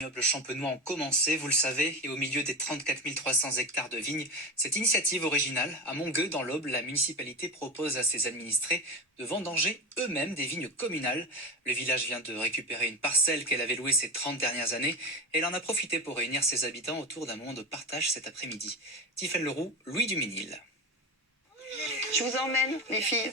Les vignobles champenois ont commencé, vous le savez, et au milieu des 34 300 hectares de vignes, cette initiative originale, à Mongueux, dans l'Aube, la municipalité propose à ses administrés de vendanger eux-mêmes des vignes communales. Le village vient de récupérer une parcelle qu'elle avait louée ces 30 dernières années, et elle en a profité pour réunir ses habitants autour d'un moment de partage cet après-midi. Tiffaine Leroux, Louis Duménil. Je vous emmène, les filles.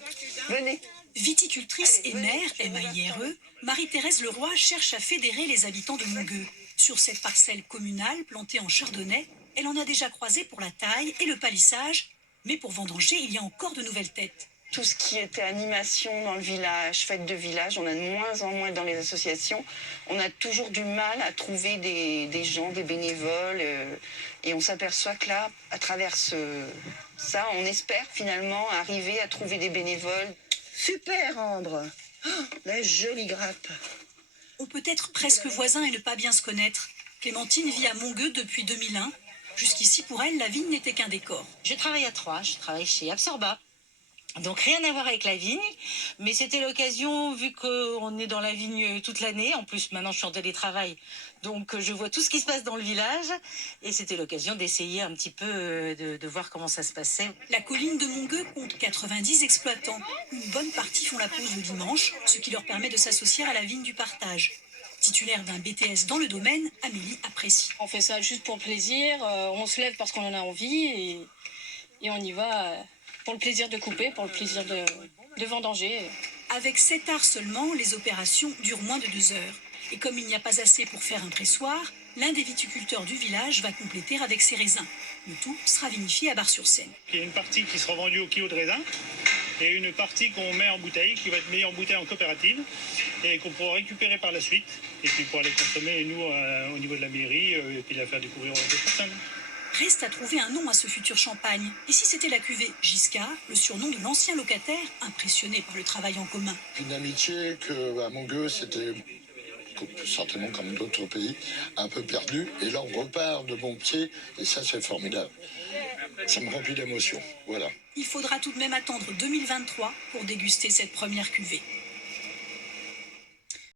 Venez. Viticultrice et maire, MAIRE, Marie-Thérèse Leroy cherche à fédérer les habitants de Mongueux. Sur cette parcelle communale plantée en chardonnay, elle en a déjà croisé pour la taille et le palissage, mais pour vendanger, il y a encore de nouvelles têtes. Tout ce qui était animation dans le village, fête de village, on a de moins en moins dans les associations. On a toujours du mal à trouver des gens, des bénévoles. Et on s'aperçoit que là, à travers ça, on espère finalement arriver à trouver des bénévoles. Super, Ambre. Oh, la jolie grappe. On peut être presque voisins et ne pas bien se connaître. Clémentine vit à Mongueux depuis 2001. Jusqu'ici, pour elle, la vigne n'était qu'un décor. Je travaille à Troyes, je travaille chez Absorba. Donc rien à voir avec la vigne, mais c'était l'occasion, vu qu'on est dans la vigne toute l'année, en plus maintenant je suis en télétravail, donc je vois tout ce qui se passe dans le village, et c'était l'occasion d'essayer un petit peu de voir comment ça se passait. La colline de Mongueux compte 90 exploitants. Une bonne partie font la pause le dimanche, ce qui leur permet de s'associer à la vigne du partage. Titulaire d'un BTS dans le domaine, Amélie apprécie. On fait ça juste pour le plaisir, on se lève parce qu'on en a envie, et on y va pour le plaisir de couper, pour le plaisir de vendanger. Avec 7 arts seulement, les opérations durent moins de 2 heures. Et comme il n'y a pas assez pour faire un pressoir, l'un des viticulteurs du village va compléter avec ses raisins. Le tout sera vinifié à Bar-sur-Seine. Il y a une partie qui sera vendue au kilo de raisin et une partie qu'on met en bouteille, qui va être mise en bouteille en coopérative et qu'on pourra récupérer par la suite et puis pour aller consommer, nous, au niveau de la mairie, et puis la faire découvrir aux autres personnes. Reste à trouver un nom à ce futur champagne. Et si c'était la cuvée Giscard, le surnom de l'ancien locataire, impressionné par le travail en commun. Une amitié que à Mongueux, c'était certainement comme d'autres pays, un peu perdu. Et là, on repart de bon pied et ça, c'est formidable. Ça me remplit d'émotion. Voilà. Il faudra tout de même attendre 2023 pour déguster cette première cuvée.